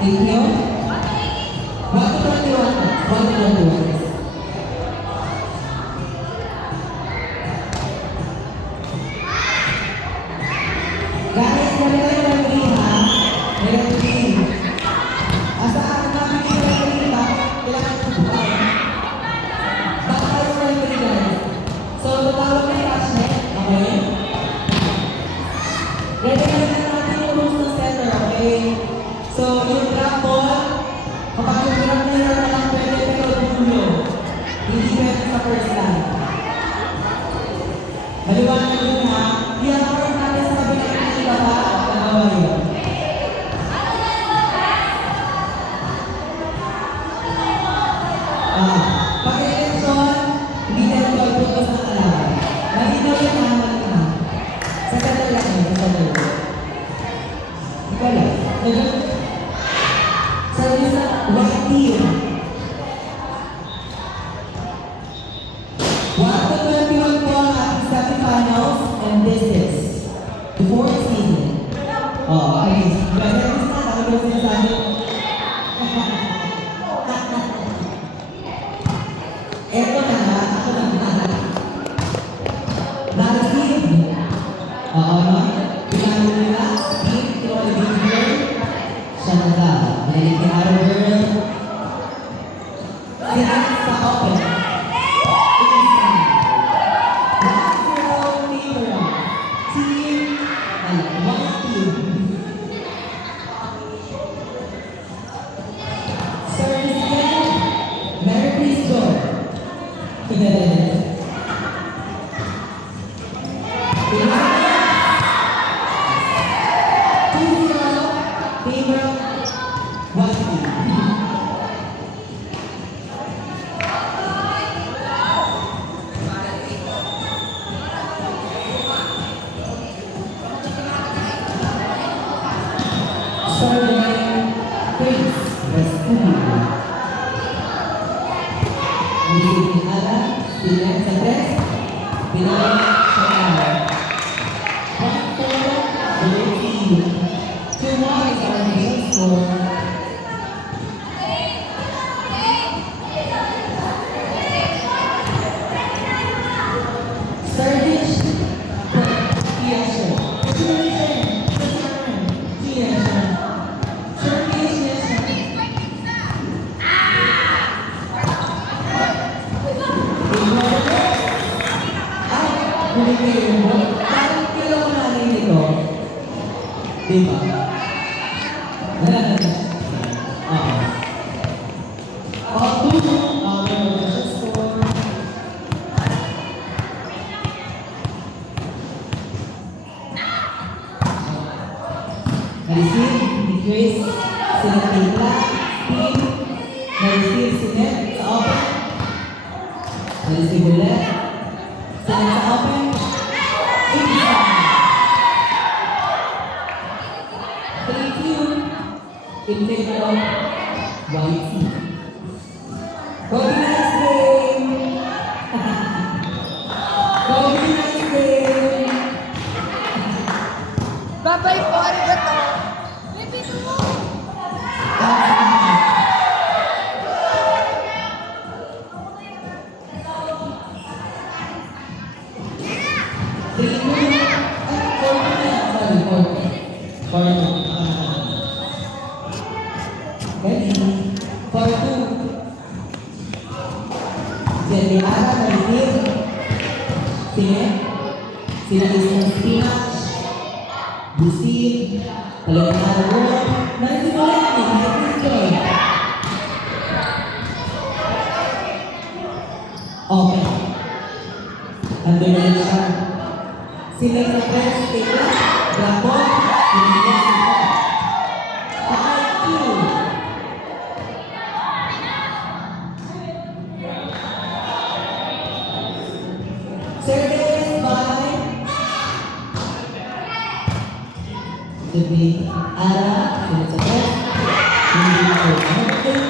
Thank you. 121. 121. Guys, kami na yung referee ha. May referee. Asaan namin yung referee ha? Kailangan ko buka. Baka tayo sa referee guys. So, tatawag na yung catchnet. Okay? Ready na natin yung rules ng center. Okay? So, yung drop ball, kapag yung drop na yun na lang pwede pero dulo. Hindi pwede sa first line. Maliwanag yun ha. I-afford natin sa kabilang hindi ba ba? Nagawa yun. Pag-eleksyon, hindi tayo pag-focus ng kalaban. Malinaw yung naman ka. Sa ganda lang yun, sa ganda lang. Ikaw lang. Service na white team. 1-21 po ang ating semifinals and this is the fourth season. Oh, okay. Service na, ako ba sinasabi? Eto na nga, ako na nga. Nag-team. Oo, no? Pinalo nila, team, kinuha ni Baby Girl. Siya na ka. Nalilig ni Arrow Girl. Sila sa open. Diba? Narisip, ni Chris, sila Tita, Steve, narisip si Ned sa open. Narisip ulit, sila sa open. In favor of YC. Kobe nice game! Kobe nice game! Bye-bye po, arigato! Baby, mo! Ready? For two. Jadi Ara narisip. Sine. Sina isang spinach. Busit. Talong araw. Narisip ulit ni Narisip. Okay. Ando na siya. Sila sa first table. Bravo. Hindi service by Gabi Ara, sila sa first. Hindi ko.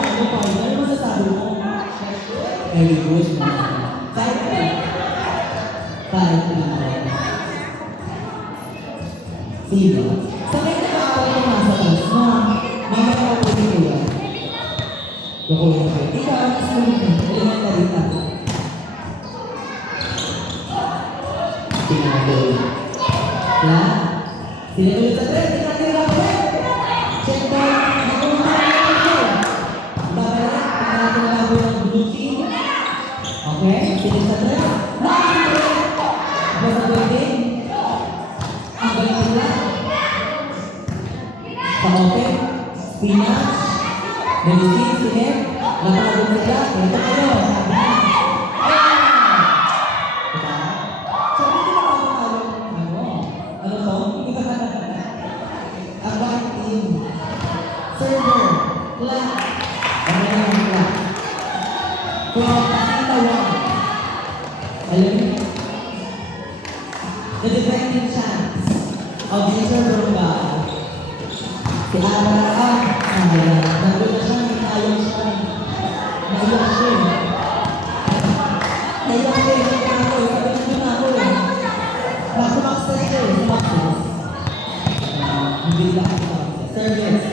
Ano pa? Ano masasabi mo? Very good. 5-3. 5-3. Sino? Sa kayo nakakawin mo nasa bus mo. Mamaya ako Kukuha ko. Ikaw, school ka. Elementary ka. Pinagod. Wala? Sinulit sa tres. Pinagod ako. Check down. Nakuha ka na ako. Babalik. Pinagod na ako ng blue team. Okay? Sinulit sa tres. Basta building. Ang galing nila. Sa open. Spinach. Nalisin, sinip. Napagod sila. Ito kayo. Server, clap. Ano yung clap? From Pakitawa. Alam niyo? The defending chance of the server ba? Si Abraham. Nandun na siya, ayaw siya. Naiyak siya. Naiyak siya, naiyak ako. Sabi na ako. Sumaksa siya, sumaksa. Hindi lang ako. Service.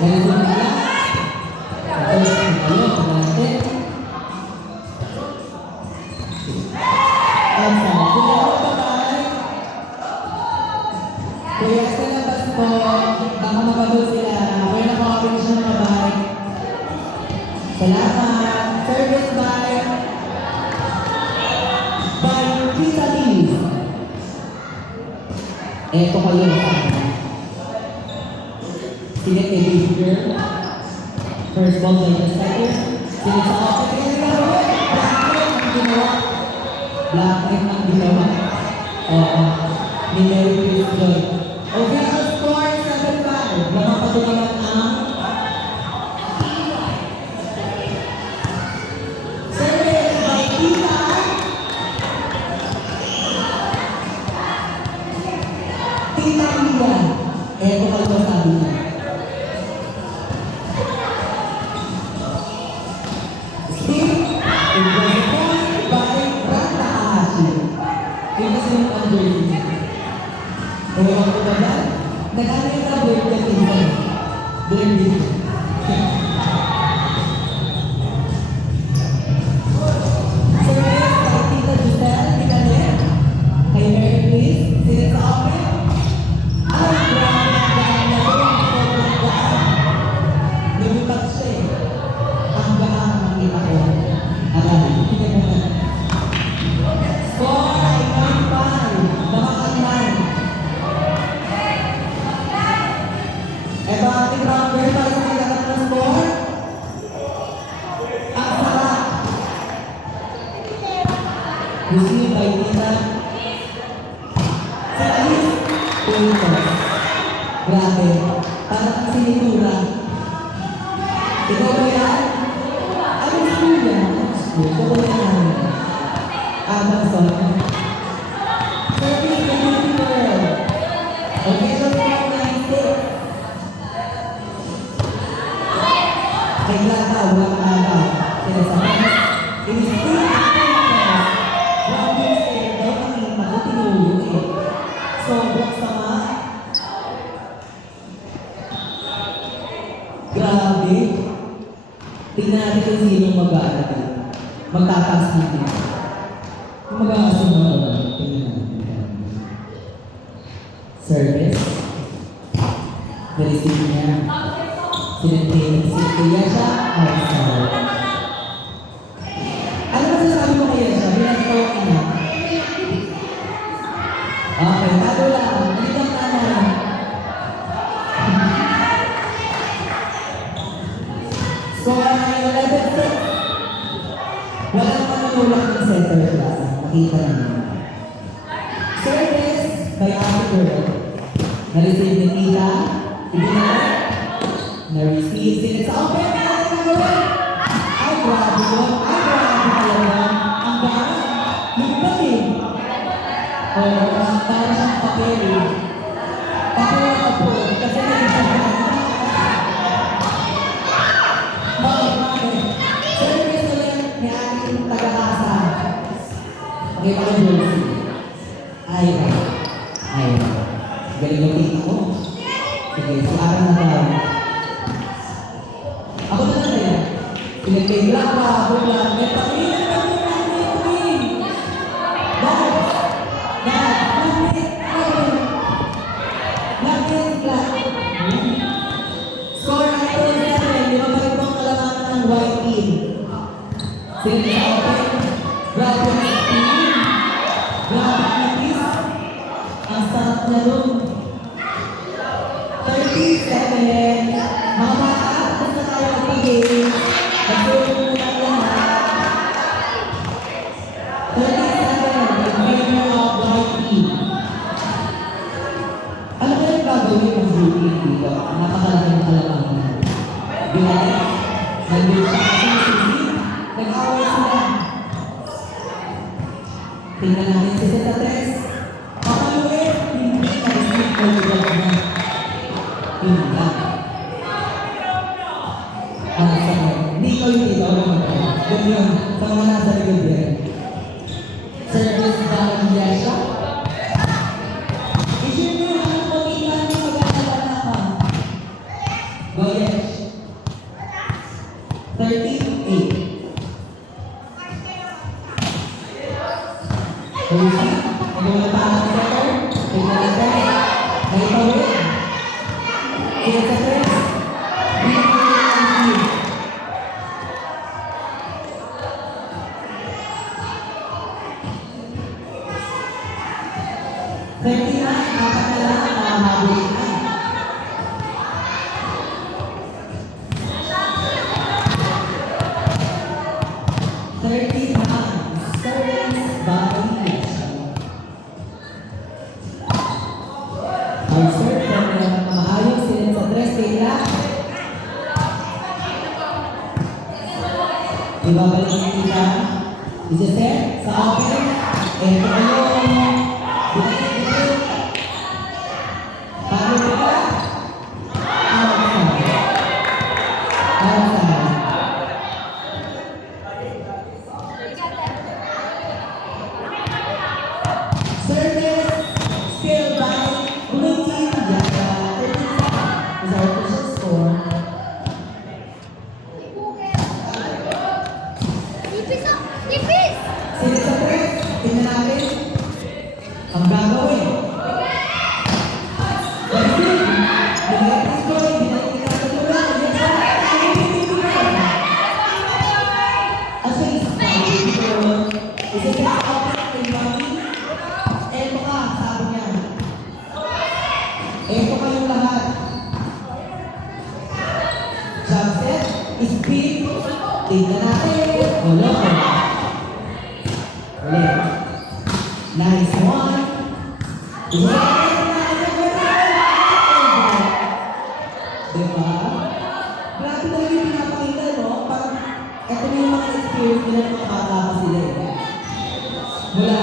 Ganito na lang. Tapos tayo, natin. Asa, kuya ko babay. Kuya sa labas po, baka mapagod sila. Kuya na makapin siya ng babay. Salamat. Service by Tita Liz. Eto kayo. Sila kay Baby Girl. First ball by the second. Sila sa office. Black ang ginawa. Black ang ginawa. Oo. Ni Mary Grace Joy. Official score 7-5. Nakapatunayan ang service by Tita. Tita Lia. Eto kayo sabi niya. It was a point by Rata Ahashi. Yun kasi yung under-jersey. Ewan ko ba ba? Nag-ano yung ka-blurred ka tingin. Blurred din. Service kay Tita Giselle, Minanet. Kay Mary Grace, sila sa open. Ay, grabe ang gaan na ito. Ang gaan. Lumutang siya eh. Ang gaan ang nakita ko. Alam. Score ay 9-5. Namakatman. Ito ang ating rounder para sa kailangan ng score. Ang sarap. Receive by Nina. Sa alis. Puntos. Grabe. Parang ang sinitura. Ikaw ba yan? Ano sa kuya? Ito ba yan? Amazon. Service the beauty world. Official score 9-6. Kay Lata, walang araw. Sila sa mga. It is still a contest. One year sale, daw nakita ko tinulo eh. Sobrang sama. Grabe. Tingnan natin kung sino mag-aaral. Magtataas natin. Kung mag-aaral mo na, tingnan natin. Service. Na-receive niya. Sinantin kaya siya. Outside. Ano masasabi mo kaya siya? Bilang ikaw ang ina. Okay, tago lang.Alitang kanan. Score ay 11-6. Walang manunulak ng center class. Nakita naman. Service by Ate Girl. Na-receive ni Tita. Ibinalik. Na-receive. Sila sa open. Ay, grabe yun. Ay, grabe talaga. Ang gaan. Lumipad eh. Oo, para siyang papel eh. Papel ang kapul. Kasi nag-isip. Service ulit ni ating tagahasa. Okay, mga jersey. Ay, galing yung tingin ko. Sige, si Aaron na daw. Ako na lang eh. Pinag-bigla ka, bugla. May pag-ilan ka, Dad! Score ay 27. Lima pa rin pong kalamangan ng white team. Sige sa open. Grabe na team. Grabe na team. Ang sarap na rin. 37. Mga bata, basta tayo magpag-game. Mag-game muna lahat. 37. The winner of white team. Ano ba yung gagawin ng grouping dito? Napakalaking kalamangan. Bilay, nandun siya kasi si nag-away sila. Tingnan natin si Zeta Tres. Pakaluin, hindi na isip ko yung na. Hindi. Hindi ko yung dito. Doon yun, pang mga nasa likod yan. Service ba ang Yasha? Isip mo yung ano pag-ilan yung mag-alala ka. Goyesh. 38. Lucy, magawa pa ang setter. Tignan natin. May tawid. Sige sa tres. Hindi ko yung 39, apat na lang ang mahabulin na. Service by Yasha. Ang serve na maayos sila sa tres kaya. Ibabalik niya kita. Isa-set sa open. Ito kayo. Paano sila? Service still by blue team. Yasha. 37 is our official score. Tipis ah! Tipis! Sila sa tres. Tingnan natin. Ang gagawin. Ito kayong lahat. Jump set, speed, tignan natin. Wala. Ulit. Nice one. Diba? Grabe talaga yung pinapakita, no? Parang, ito na yung mga experience nila ng mga bata pa sila eh. Mula,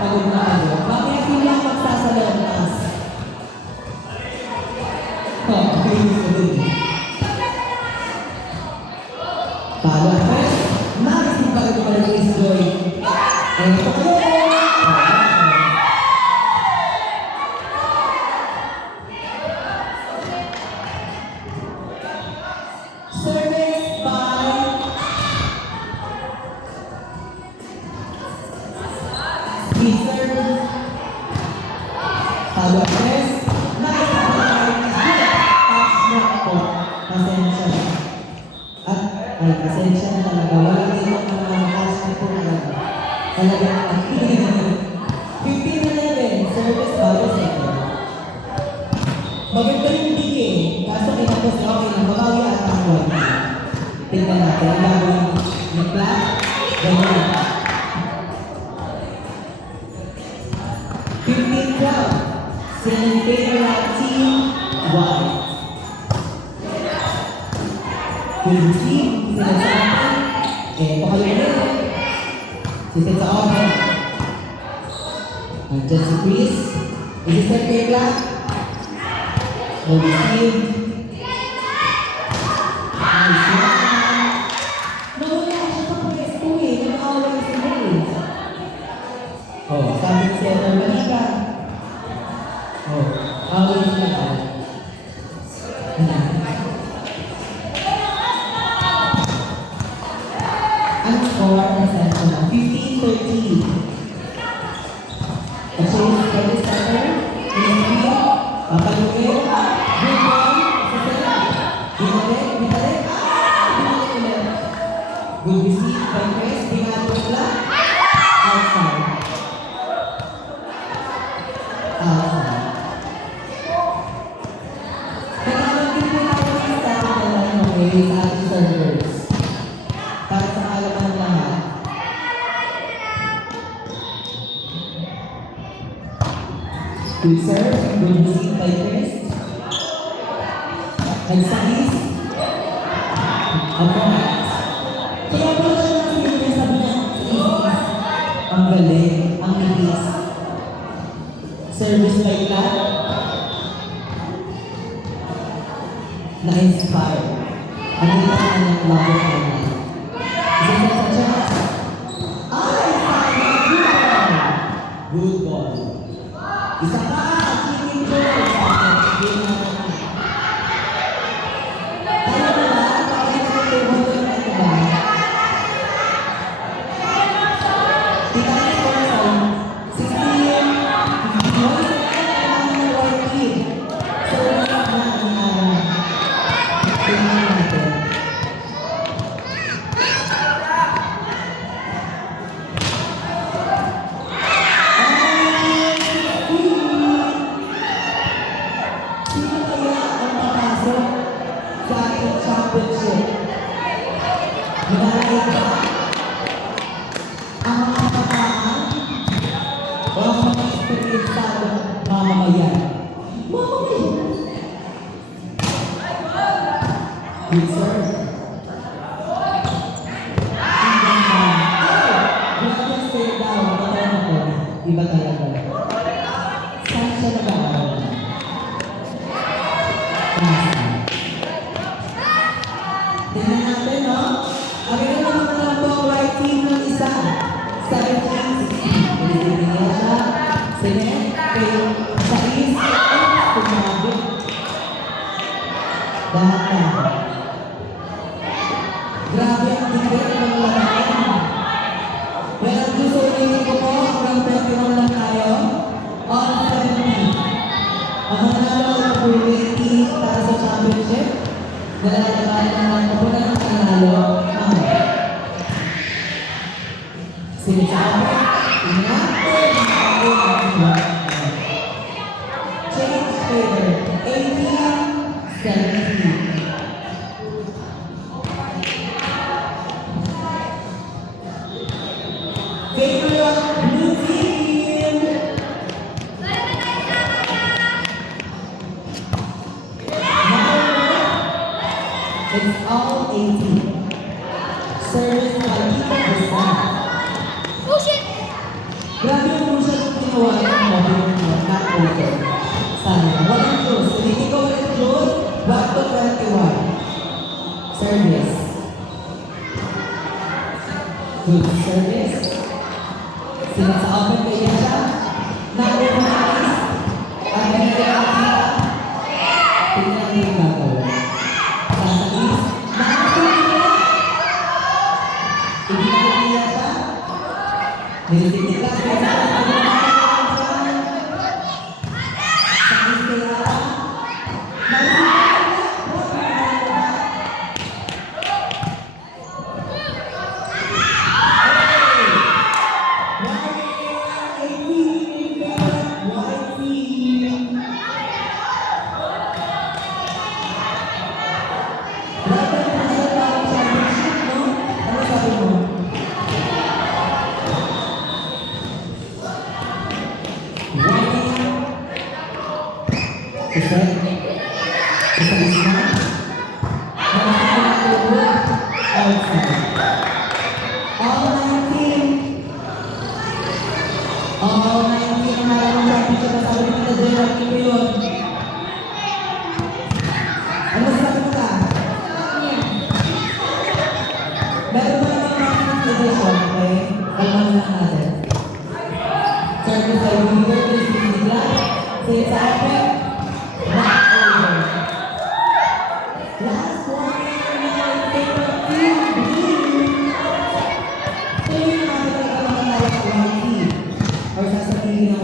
pagod na kayo. Bakit hindi lang magsasalontas? Talo at first, nagising pa rin pala ni Joy. Ito kayo! Service by speed service. Talo at first, nagising pa rin ni Joy. Touch po. Pasensya na. Ay, pasensya na talaga. Wala din yung mga touch po talaga. Talaga. 15 na din. Service bago sector. Maganda yung bigay. Kaso kinapos na okay na. Mabawi at ang one. Tingnan natin. Ang gagawin ng class. Ganyan. 15-12. Singing favor at team 1. Good team. Sila sa open. Ito kayo ulit. Sila sa open. Nandiyan si Chris. Isa-set kayo black. Good team. Nice one. Nawala siya sa pwesto eh. Nag-away si Chris. Oh, sabi ni Senator Manila. Oh, away siya. Good serve. Good receive by Chris. Nagsakis. Alright. Kaya pala siya natin yung sinasabi niya, ang galing, ang bilis. Service by Kat. Na-inspire. Ang ganda na ng love of my life. Isa sa chance. Ay, sayang! Good ball. Isa pa! Chicken goal! Kaya na ba? Kaya na yung ball na ito ba? Tika na yung ball. 16. Wala na yung white team. So, wala na ang tingnan natin. Sino kaya ang papasok sa ating championship? Hinalay ba ang mga kabataan o ang mga eksperyensadong mamamayan? Mamamayan! Good serve. Grabe stay down. Patay ako. Iba talaga. Saan siya nag-aaral? Tingnan natin, no? Again naman na lang po ang right team ng isa. 17, 16. Pinipili niya siya. Sige. Kay Sais. Tumabot. Dahan-dahan. Grabe ang tingin ng lalaking. Well, ang gusto ulitin ko po, hanggang 21 lang tayo. On 17. Ang manalo ng Burliti para sa championship. Nalalagayan naman ko po na ng panalo. Sinasabi, inapin ang change favor. 18, 17. Favor of blue team. It's all 18. Service by Tito Besa. Push it! Grabe yung push yung ginawa ng mobile mo, not over. Sana. Walang Diyos. Hindi ko walang Diyos. Back to 21. Service. Good service. Sila sa open kaya siya. Na-organize. At nagkakakita. Tingnan yung gagawin. Sasakis. Nakakita. Ibinagaya siya. Nilititika. Sakis kaya. Or sasabihin ng